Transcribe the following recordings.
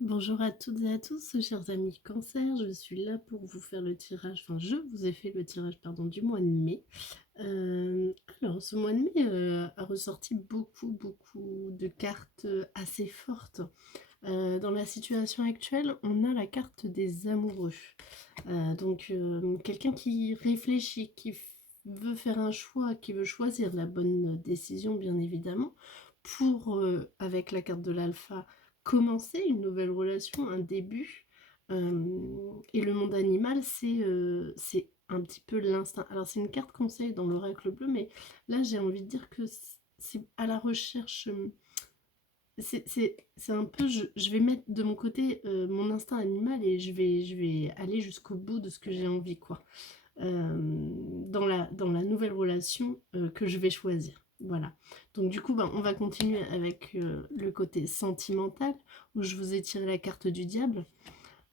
Bonjour à toutes et à tous, chers amis Cancer, je suis là pour vous faire le tirage, enfin je vous ai fait le tirage pardon, du mois de mai. Alors ce mois de mai a ressorti beaucoup de cartes assez fortes. Dans la situation actuelle, on a la carte des amoureux. Quelqu'un qui réfléchit, veut faire un choix, qui veut choisir la bonne décision bien évidemment, pour, avec la carte de l'alpha, commencer une nouvelle relation, un début. Et le monde animal, c'est un petit peu l'instinct. Alors c'est une carte conseil dans l'oracle bleu, mais là j'ai envie de dire que c'est à la recherche. C'est un peu, je vais mettre de mon côté mon instinct animal et je vais aller jusqu'au bout de ce que j'ai envie, quoi. Dans la nouvelle relation que je vais choisir. Voilà. Donc du coup, ben, on va continuer avec le côté sentimental, où je vous ai tiré la carte du diable.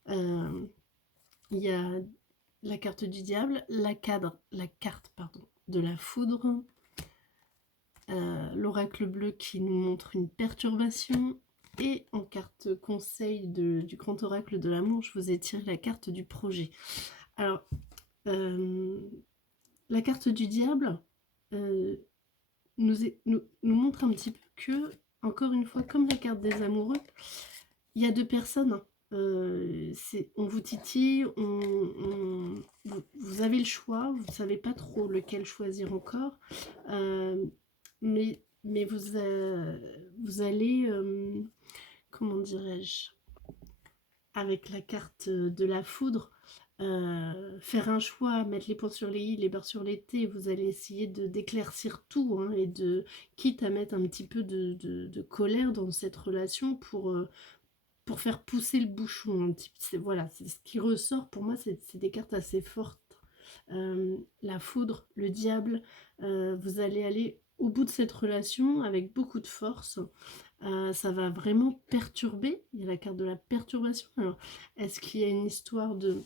Euh, Il y a la carte du diable, la carte pardon, de la foudre, l'oracle bleu qui nous montre une perturbation, et en carte conseil du grand oracle de l'amour, je vous ai tiré la carte du projet. Alors, euh, la carte du diable euh, nous montre un petit peu que, encore une fois, comme la carte des amoureux, il y a deux personnes. On vous titille, vous avez le choix, vous ne savez pas trop lequel choisir encore, euh, mais vous allez, comment dirais-je, avec la carte de la foudre, faire un choix, mettre les points sur les i, les barres sur les t, vous allez essayer d'éclaircir tout, hein, et quitte à mettre un petit peu de colère dans cette relation pour faire pousser le bouchon un petit peu. Voilà, c'est ce qui ressort pour moi, c'est des cartes assez fortes. La foudre, le diable, vous allez aller au bout de cette relation avec beaucoup de force. Ça va vraiment perturber. Il y a la carte de la perturbation. Alors, est-ce qu'il y a une histoire de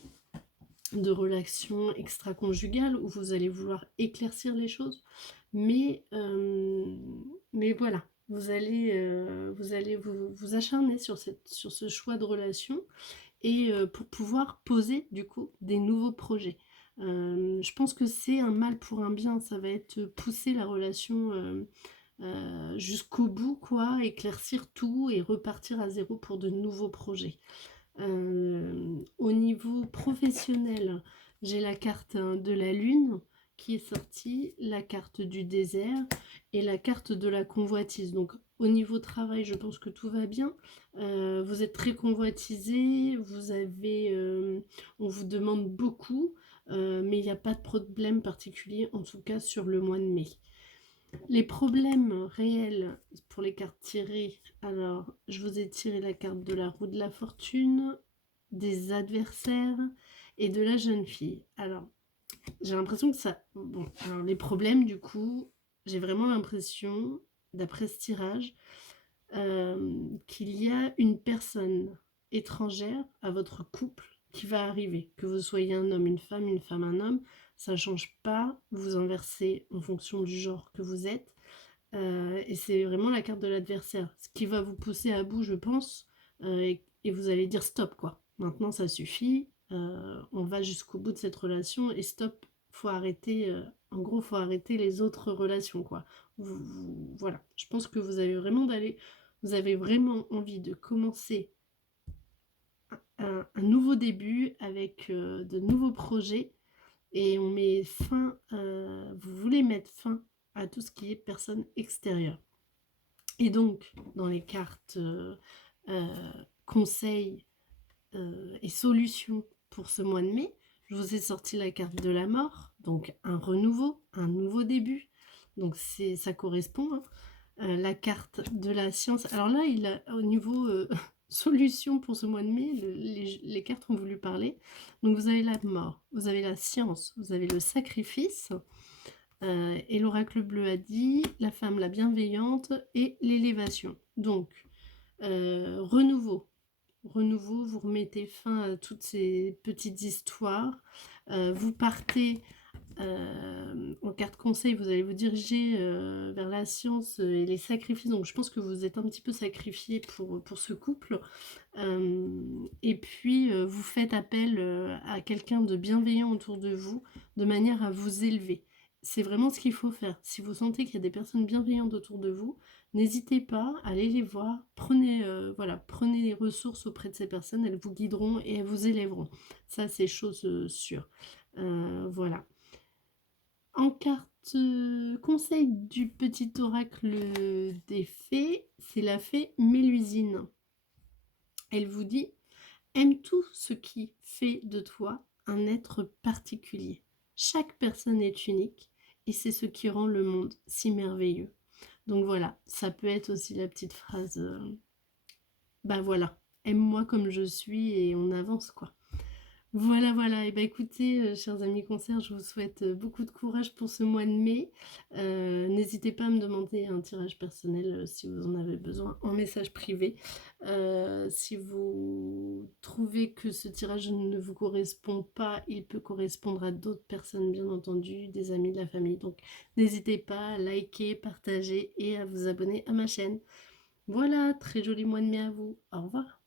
relation extra-conjugale où vous allez vouloir éclaircir les choses? Mais, mais voilà, vous allez vous acharner sur ce choix de relation, et pour pouvoir poser du coup des nouveaux projets. Je pense que c'est un mal pour un bien, ça va être pousser la relation jusqu'au bout, quoi, éclaircir tout et repartir à zéro pour de nouveaux projets. Au niveau professionnel, j'ai la carte de la lune qui est sortie, la carte du désert et la carte de la convoitise. Donc au niveau travail, je pense que tout va bien. Vous êtes très convoitisé, on vous demande beaucoup, mais il n'y a pas de problème particulier, en tout cas sur le mois de mai. Les problèmes réels pour les cartes tirées, alors je vous ai tiré la carte de la roue de la fortune, des adversaires et de la jeune fille. Alors j'ai l'impression que ça... Bon, alors les problèmes du coup, j'ai vraiment l'impression, d'après ce tirage, qu'il y a une personne étrangère à votre couple qui va arriver. Que vous soyez un homme, une femme, un homme, ça ne change pas, vous inversez en fonction du genre que vous êtes. Et c'est vraiment la carte de l'adversaire. Ce qui va vous pousser à bout, je pense, et vous allez dire stop, quoi. Maintenant, ça suffit, on va jusqu'au bout de cette relation, et stop, faut arrêter, en gros, faut arrêter les autres relations, quoi. Voilà, je pense que vous avez vraiment envie de commencer un nouveau début avec de nouveaux projets, et on met fin, vous voulez mettre fin à tout ce qui est personne extérieure. Et donc, dans les cartes conseils et solutions pour ce mois de mai, je vous ai sorti la carte de la mort, donc un renouveau, un nouveau début. Donc ça correspond, hein. La carte de la science. Alors là, au niveau solution pour ce mois de mai, les cartes ont voulu parler. Donc vous avez la mort, vous avez la science, vous avez le sacrifice. Et l'oracle bleu a dit la femme la bienveillante et l'élévation. Donc, renouveau. Renouveau, vous remettez fin à toutes ces petites histoires. Vous partez En carte conseil, vous allez vous diriger, vers la science, et les sacrifices, donc je pense que vous êtes un petit peu sacrifié pour ce couple. Et puis, vous faites appel, à quelqu'un de bienveillant autour de vous, de manière à vous élever. C'est vraiment ce qu'il faut faire. Si vous sentez qu'il y a des personnes bienveillantes autour de vous, n'hésitez pas, allez les voir, prenez, voilà, prenez les ressources auprès de ces personnes, elles vous guideront et elles vous élèveront. Ça, c'est chose, sûre. Voilà. En carte, conseil du petit oracle des fées, c'est la fée Mélusine. Elle vous dit: aime tout ce qui fait de toi un être particulier. Chaque personne est unique et c'est ce qui rend le monde si merveilleux. Donc voilà, ça peut être aussi la petite phrase, bah voilà, aime-moi comme je suis et on avance quoi. Voilà, voilà. Et bah, écoutez, chers amis concerts, je vous souhaite, beaucoup de courage pour ce mois de mai. N'hésitez pas à me demander un tirage personnel, si vous en avez besoin, en message privé. Si vous trouvez que ce tirage ne vous correspond pas, il peut correspondre à d'autres personnes, bien entendu, des amis, de la famille. Donc n'hésitez pas à liker, partager et à vous abonner à ma chaîne. Voilà, très joli mois de mai à vous. Au revoir.